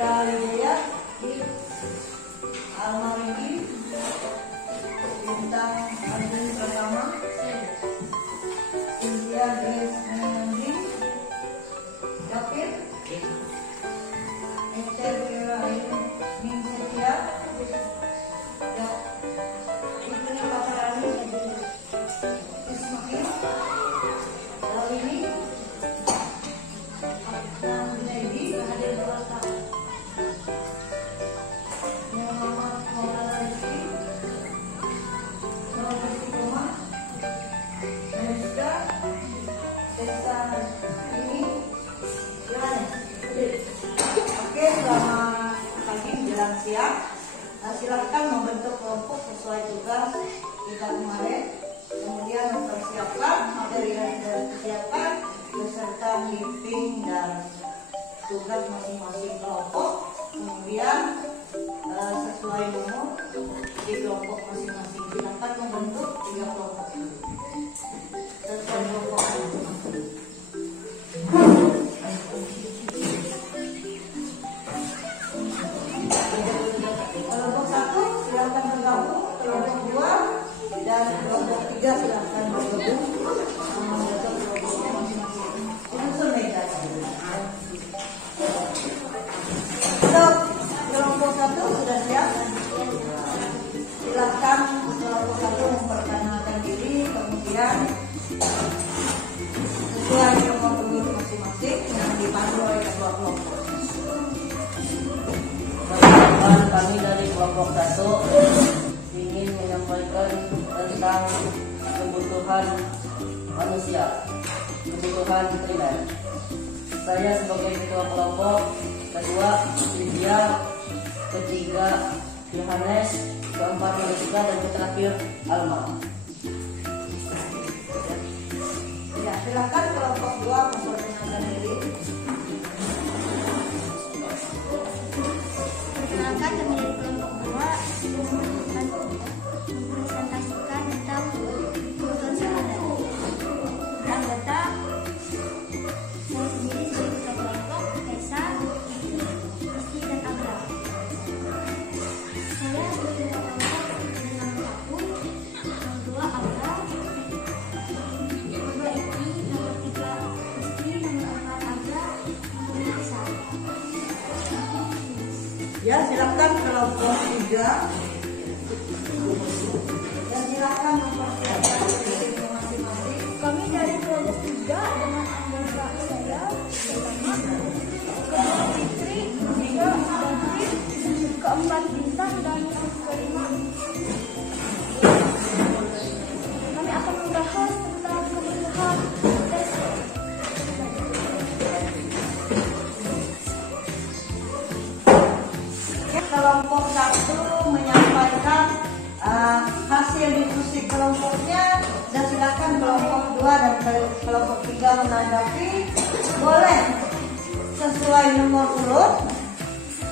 Ada Wijaya di Almarindi, Bintang Agung Pratama, India Grace Menandi, David, Esther Kira Ayu Ningsetia, Fitri Paparani, Ismail, Lawini, Nadi, Muhammad Maulana Rizki, Muhammad Iqomah, Nuska, Desa ini, gimana? Oke, selamat pagi menjelang siang. Silakan membentuk kelompok sesuai tugas kita kemarin. Kemudian mempersiapkan materi yang sudah disiapkan beserta briefing dan tugas masing-masing kelompok. Kemudian sesuai nomor di kelompok masing-masing. Silakan membentuk 3 kelompok sesuai kelompok masing-masing. Kelompok 1 silakan bergabung, kelompok 2 dan kelompok 3 silakan bergabung membentuk kelompok masing-masing. Unsur meja. Untuk kelompok 1 sudah siap. Silakan kelompok 1 memperkenalkan diri, kemudian sesuai nomor urut masing-masing yang dipandu oleh ketua kelompok. Teman-teman, kami dari kelompok 1 ingin menyampaikan tentang kebutuhan manusia, kebutuhan primer. Saya sebagai ketua kelompok, kedua Lydia, ketiga Yohanes, keempat Rizka, dan terakhir Alma. Ya, silakan kelompok 2 memperkenalkan diri. Perkenalkan, kami dari kelompok 2 mempresentasikan tentang kebutuhan sehari-hari. Beranggota saya sendiri sebagai ketua kelompok, Kaisa, Rizky, dan Agra. Saya sebagai ketua kelompok dengan nomor 1, nomor 2 Agra, nomor 2 Eki, nomor 3 Rizky, nomor 4 Agra, nomor 5 Kaisa. Ya, silakan kelompok 3 dan silakan mempersiapkan diri masing-masing. Kami dari kelompok 3 dengan anggota saya pertama, kedua Fitri, ketiga David, keempat Bintang, dan kelima. Kami akan membahas tentang kebutuhan tes. Kelompok 1 menyampaikan hasil diskusi kelompoknya, dan silakan kelompok 2 dan kelompok 3 menanggapi. Boleh sesuai nomor urut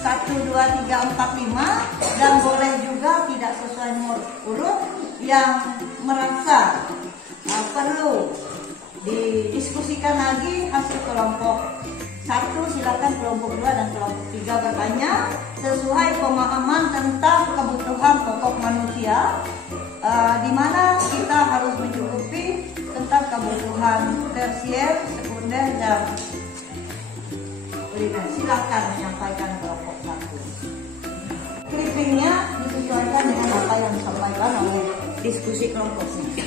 1, 2, 3, 4, 5, dan boleh juga tidak sesuai nomor urut yang merasa perlu didiskusikan lagi hasil kelompok 1. Silakan kelompok 2 dan kelompok 3 bertanya sesuai pemahaman tentang kebutuhan pokok manusia, di mana kita harus mencukupi tentang kebutuhan tersier, sekunder, dan primer. Silakan menyampaikan kelompok 1. Clippingnya disesuaikan dengan apa yang disampaikan oleh diskusi kelompoknya.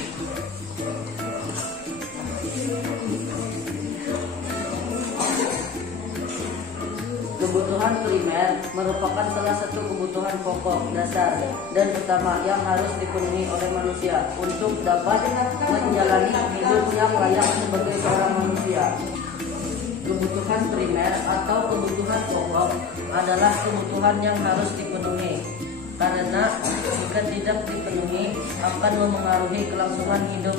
Kebutuhan primer merupakan salah satu kebutuhan pokok dasar dan utama yang harus dipenuhi oleh manusia untuk dapat menjalani hidup yang layak sebagai seorang manusia. Kebutuhan primer atau kebutuhan pokok adalah kebutuhan yang harus dipenuhi, karena jika tidak dipenuhi akan memengaruhi kelangsungan hidup.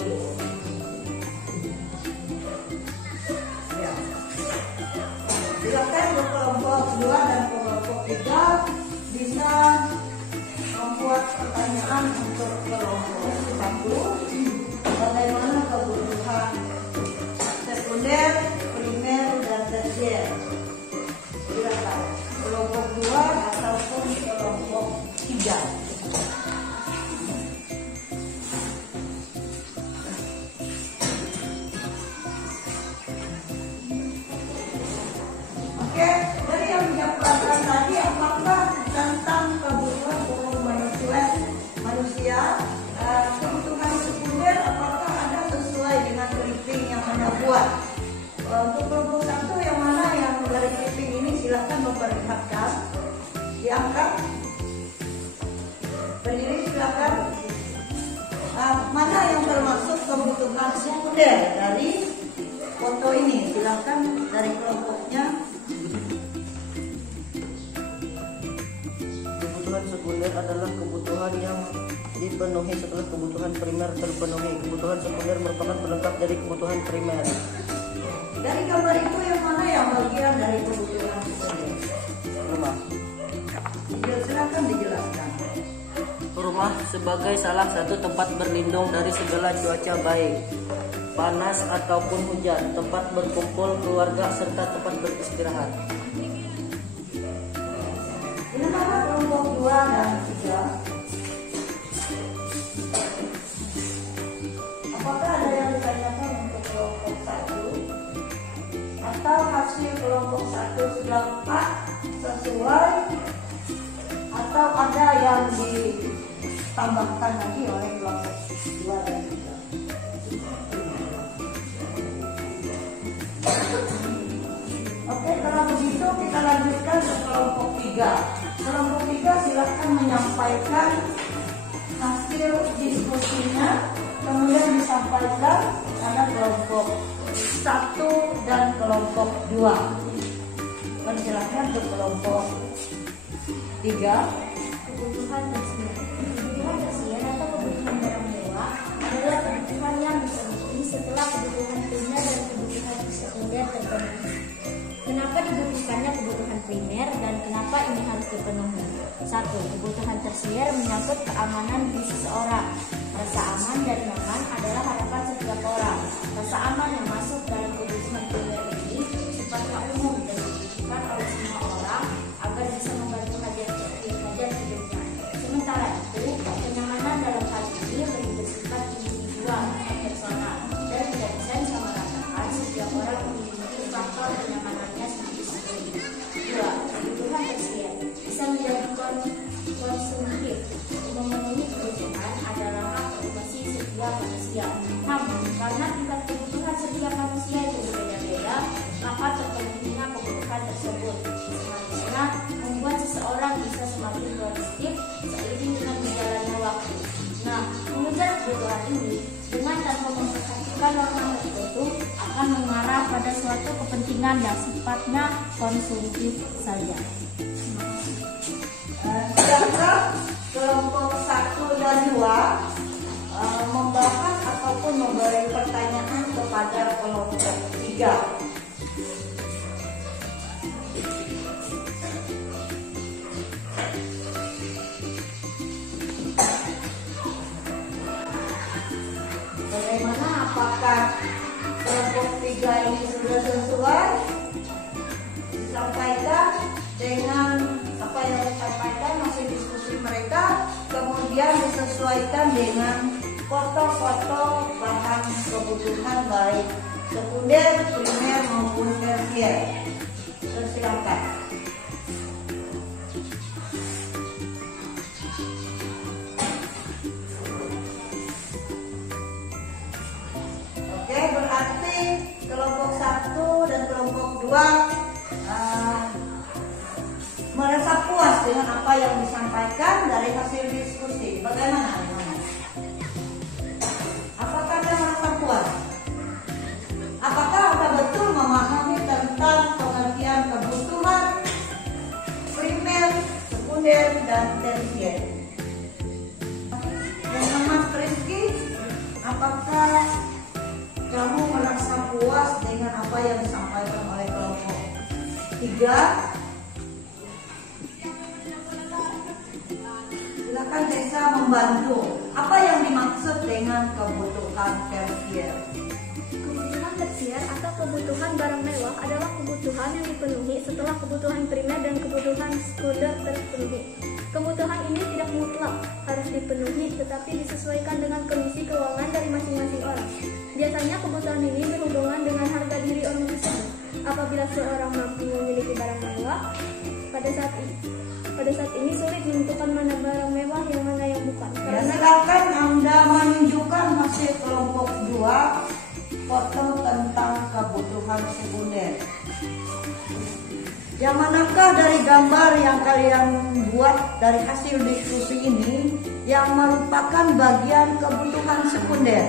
Silakan kelompok 2 dan kelompok 3 bisa membuat pertanyaan untuk kelompok 1. Bagaimana kebutuhan sekunder, primer, dan tersier? Silakan. kelompok 2 ataupun kelompok 3. Oke, dari yang dijabarkan tadi, apakah tentang kebutuhan pokok manusia, kebutuhan sekunder apakah ada sesuai dengan briefing yang Anda buat? Untuk kelompok 1 yang mana yang dari briefing ini silakan memperlihatkan, diangkat, berdiri silakan. Mana yang termasuk kebutuhan sekunder dari foto ini? Silakan dari kelompoknya. Kebutuhan sekunder adalah kebutuhan yang dipenuhi setelah kebutuhan primer terpenuhi. Kebutuhan sekunder merupakan pelengkap dari kebutuhan primer. Dari gambar itu yang mana yang bagian dari kebutuhan sekunder? Rumah. Silakan dijelaskan. Rumah sebagai salah satu tempat berlindung dari segala cuaca baik, panas ataupun hujan, tempat berkumpul keluarga serta tempat beristirahat. Ini mana kelompok 2 dan 3? Apakah ada yang ditanyakan untuk kelompok 1? Atau hasil kelompok 1 sudah pas, sesuai? Atau ada yang ditambahkan lagi oleh kelompok 2 dan 3? Oke, kalau begitu kita lanjutkan ke kelompok 3. Kelompok 3 silakan menyampaikan hasil diskusinya, kemudian disampaikan pada kelompok 1 dan kelompok 2. Persilakan ke kelompok 3. Kebutuhan tersier. Kebutuhan tersier atau kebutuhan barang mewah adalah kebutuhan yang dipenuhi setelah kebutuhan primer dan kebutuhan sekunder terpenuhi. Kenapa dibutuhkannya kebutuhan primer dan kenapa ini harus dipenuhi? 1. Kebutuhan tersier menyangkut keamanan diri seseorang. Rasa aman dan nyaman adalah harapan setiap orang. Rasa aman yang masuk dalam kebutuhan primer ini sifatnya umum dan dibutuhkan oleh semua orang agar bisa membantu hajat hidupnya. Sementara itu, kenyamanan dalam hal ini lebih bersifat individual atau personal dan tidak bisa disamaratakan. Setiap orang memiliki faktor kenyamanannya sendiri-sendiri. 2. Kebutuhan tersier bisa menjadi konsumtif. Memenuhi kebutuhan adalah hak privasi setiap manusia. Namun, karena tingkat kebutuhan setiap manusia itu berbeda-beda, maka terpenuhinya kebutuhan tersebut seharusnya membuat seseorang bisa semakin produktif seiring dengan berjalannya waktu. Nah, mengejar kebutuhan ini dengan tanpa memperhatikan norma tertentu akan mengarah pada suatu kepentingan yang sifatnya konsumtif saja. Sedangkan kelompok 1 dan 2 membahas ataupun memberi pertanyaan kepada kelompok 3. Bagaimana, apakah kelompok 3 ini sudah sesuai disampaikan dengan apa yang disampaikan hasil diskusi mereka, kemudian disesuaikan dengan foto-foto bahan kebutuhan baik sekunder, primer maupun tersier. Silakan. Oke, berarti kelompok 1 dan kelompok 2 merasa puas dengan apa yang disampaikan dari hasil diskusi. Bagaimana? Apakah Anda merasa puas? Apakah Anda betul memahami tentang pengertian kebutuhan primer, sekunder, dan tersier? Dan Mas Rizky, apakah kamu merasa puas dengan apa yang disampaikan oleh kelompok 3? Silakan Desa membantu. Apa yang dimaksud dengan kebutuhan tersier? Kebutuhan tersier tersier atau kebutuhan barang mewah adalah kebutuhan yang dipenuhi setelah kebutuhan primer dan kebutuhan sekunder terpenuhi. Kebutuhan ini tidak mutlak harus dipenuhi, tetapi disesuaikan dengan kondisi keuangan dari masing-masing orang. Biasanya kebutuhan ini berhubungan dengan harga diri orang tersebut. Apabila seorang mampu memiliki barang mewah, pada saat ini sulit menentukan mana barang mewah yang mana yang bukan. Ya, silakan Anda menunjukkan hasil kelompok 2 foto tentang kebutuhan sekunder. Yang manakah dari gambar yang kalian buat dari hasil diskusi ini yang merupakan bagian kebutuhan sekunder?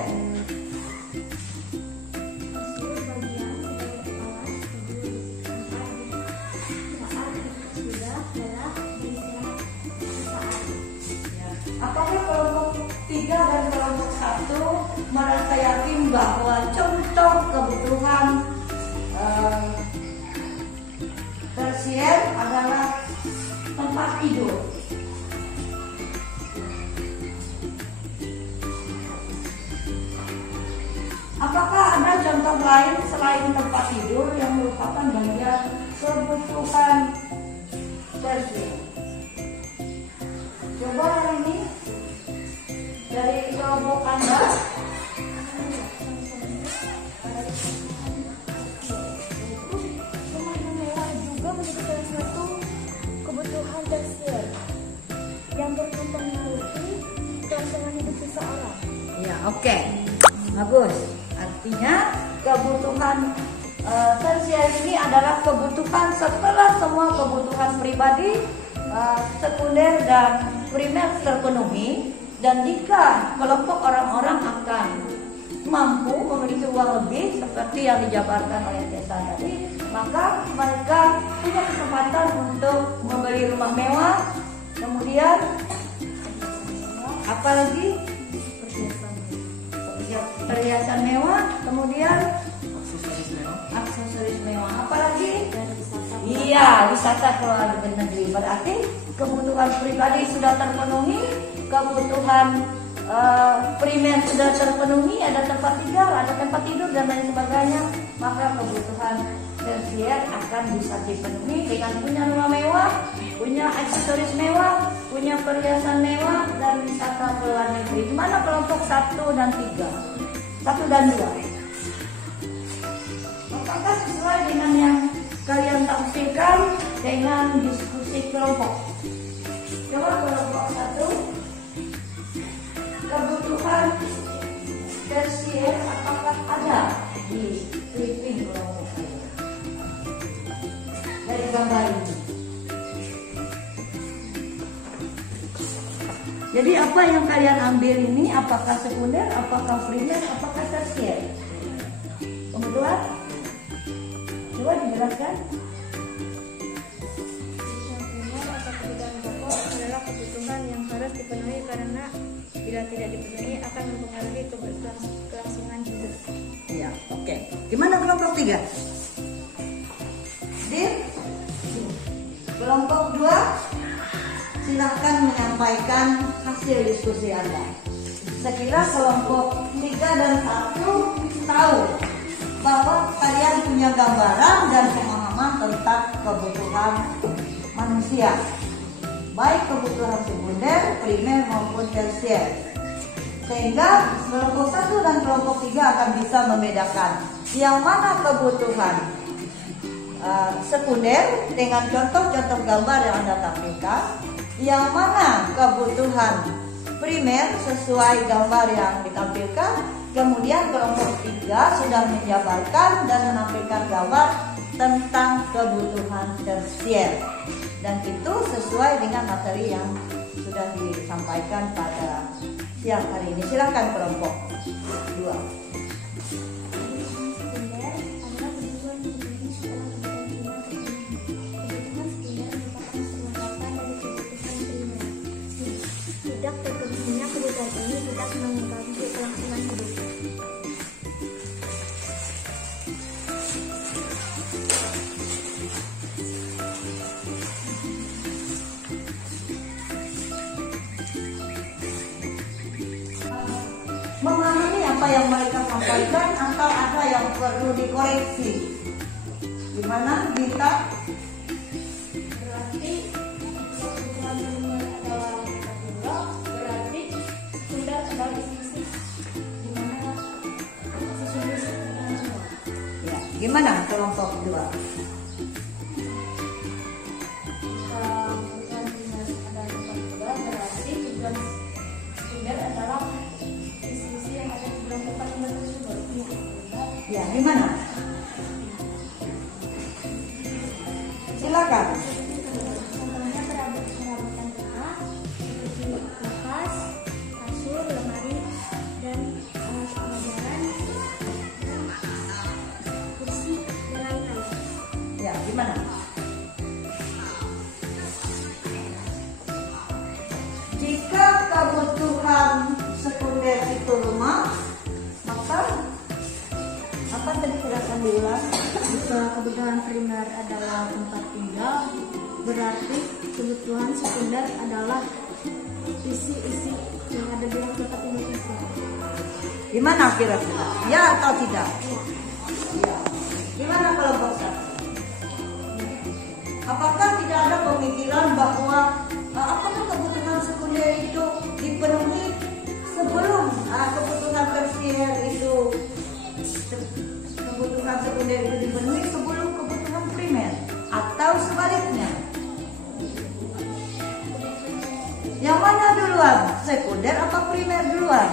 Apakah kelompok 3 dan kelompok 1 merasa yakin bahwa contoh kebutuhan tersier adalah tempat tidur? Apakah ada contoh lain selain tempat tidur yang merupakan bagian kebutuhan tersier? Coba hari ini dari kelompok Anda. Rumah yang mewah juga menjadi salah satu kebutuhan tersier yang mempengaruhi kelangsungan hidup seseorang. Ya, oke. Bagus. Artinya kebutuhan tersier ini adalah kebutuhan setelah semua kebutuhan pribadi, sekunder dan primer terpenuhi, dan jika kelompok orang-orang akan mampu memiliki uang lebih seperti yang dijabarkan oleh Tessa tadi, maka mereka punya kesempatan untuk membeli rumah mewah, kemudian apalagi perhiasan mewah, kemudian aksesoris mewah, apalagi iya, wisata ke luar negeri. Berarti kebutuhan pribadi sudah terpenuhi, kebutuhan primer sudah terpenuhi, ada tempat tinggal, ada tempat tidur dan lain sebagainya. Maka kebutuhan tersier akan bisa dipenuhi dengan punya rumah mewah, punya aksesoris mewah, punya perhiasan mewah, dan wisata ke luar negeri. Di mana kelompok 1 dan 3, 1 dan 2? Apakah sesuai dengan yang kalian tampilkan dengan diskusi kelompok? Coba kelompok 1, kebutuhan tersier apakah ada di clipping kelompok ini dari gambar ini? Jadi apa yang kalian ambil ini, apakah sekunder, apakah primer, apakah tersier? Kebetulan? Coba dijelaskan. Yang primer atau kebutuhan pokok adalah kebutuhan yang harus dipenuhi karena bila tidak dipenuhi akan mempengaruhi kelangsungan hidup. Iya, oke. Gimana kelompok 3? Din? Kelompok 2, silahkan menyampaikan hasil diskusi Anda. Sekira kelompok 3 dan 1 tahu bahwa kalian punya gambaran dan pemahaman tentang kebutuhan manusia, baik kebutuhan sekunder, primer maupun tersier. Sehingga kelompok 1 dan kelompok 3 akan bisa membedakan yang mana kebutuhan sekunder dengan contoh-contoh gambar yang Anda tampilkan, yang mana kebutuhan primer sesuai gambar yang ditampilkan. Kemudian kelompok 3 sudah menjabarkan dan menampilkan gambar tentang kebutuhan tersier, dan itu sesuai dengan materi yang sudah disampaikan pada siang hari ini. Silakan kelompok 2. Sekunder adalah kebutuhan pendidikan sekolah kebutuhan primer terpenuhi. Kebutuhan sekunder merupakan perlengkapan dari kebutuhan primer. Tidak terpenuhinya kebutuhan ini tidak mengganggu kelangsungan hidup. Memahami apa yang mereka sampaikan atau ada yang perlu dikoreksi? Gimana, Dita? Berarti kebutuhan primer adalah tempat duduk, berarti sekunder adalah isi-isi di mana isi-isi dengan semua. Ya, gimana kelompok kedua? Kebutuhan primer adalah tempat duduk, berarti tujuan sekunder adalah isi-isi yang ada di dalam tempat primer tersebut. Ya, gimana? Silakan. Contohnya perabotan rumah seperti kulkas, kasur, lemari, dan alat pelajaran, kursi, dan lain-lain. Ya, gimana? Jika kebutuhan sekunder itu rumah, maka apa tadi silakan diulang? Jika kebutuhan primer adalah tempat tinggal, berarti kebutuhan sekunder adalah isi-isi yang ada di dalam tempat tinggal tersebut. Gimana kira-kira? Ya atau tidak? Ya. Gimana kelompok satu? Apakah tidak ada pemikiran bahwa apakah kebutuhan sekunder itu dipenuhi sebelum kebutuhan tersier itu dipenuhi sebelum kebutuhan primer atau sebaliknya? Yang mana duluan? Sekunder atau primer duluan?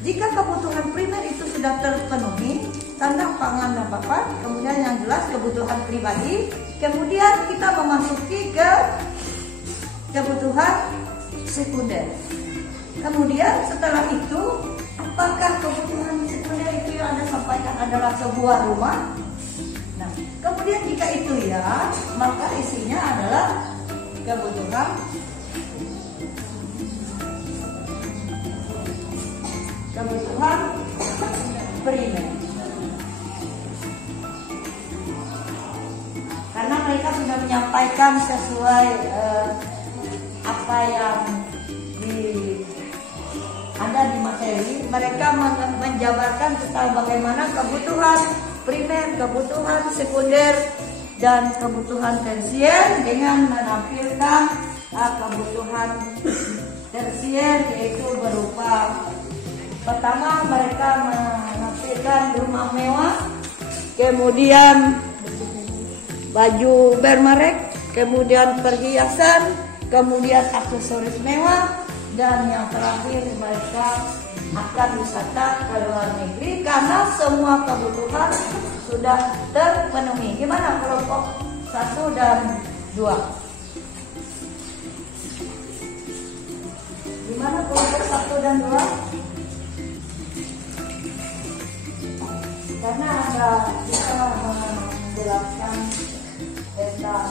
Jika kebutuhan primer itu sudah terpenuhi, sandang, pangan, dan papan, kemudian yang jelas kebutuhan pribadi, kemudian kita memasuki ke kebutuhan sekunder. Kemudian setelah itu, apakah kebutuhan sekunder itu yang Anda sampaikan adalah sebuah rumah? Nah, kemudian jika itu ya, maka isinya adalah kebutuhan primer. Karena mereka sudah menyampaikan sesuai apa yang ada di materi, mereka menjabarkan tentang bagaimana kebutuhan primer, kebutuhan sekunder, dan kebutuhan tersier dengan menampilkan kebutuhan tersier, yaitu berupa pertama mereka menampilkan rumah mewah, kemudian baju bermerek, kemudian perhiasan, kemudian aksesoris mewah, dan yang terakhir mereka akan wisata ke luar negeri karena semua kebutuhan sudah terpenuhi. Gimana kelompok 1 dan 2? Gimana kelompok 1 dan 2? Karena ada kita menjelaskan tentang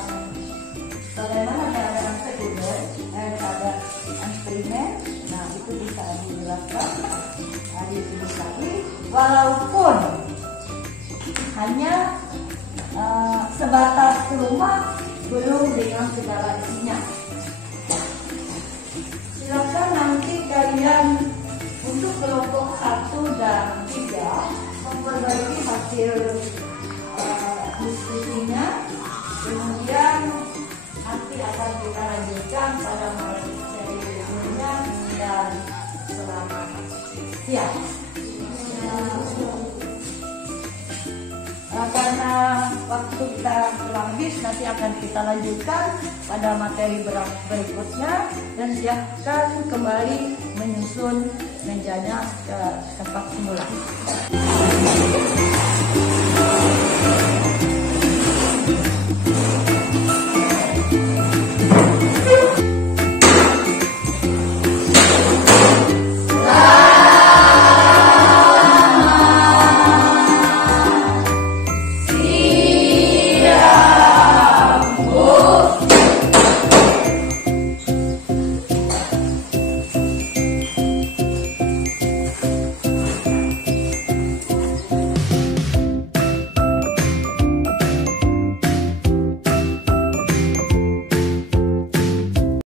bagaimana keadaan sekunder, keadaan primer. Nah, itu bisa dijelaskan, dijelaskan, walaupun hanya sebatas rumah, belum dengan segala isinya. Silakan nanti kalian untuk kelompok 1 dan 3 memperbaiki hasil diskusinya, kemudian nanti akan kita lanjutkan pada materi berikutnya, dan selamat siang. Karena waktu kita telah habis, nanti akan kita lanjutkan pada materi berikutnya, dan silakan kembali menyusun mejanya ke tempat semula.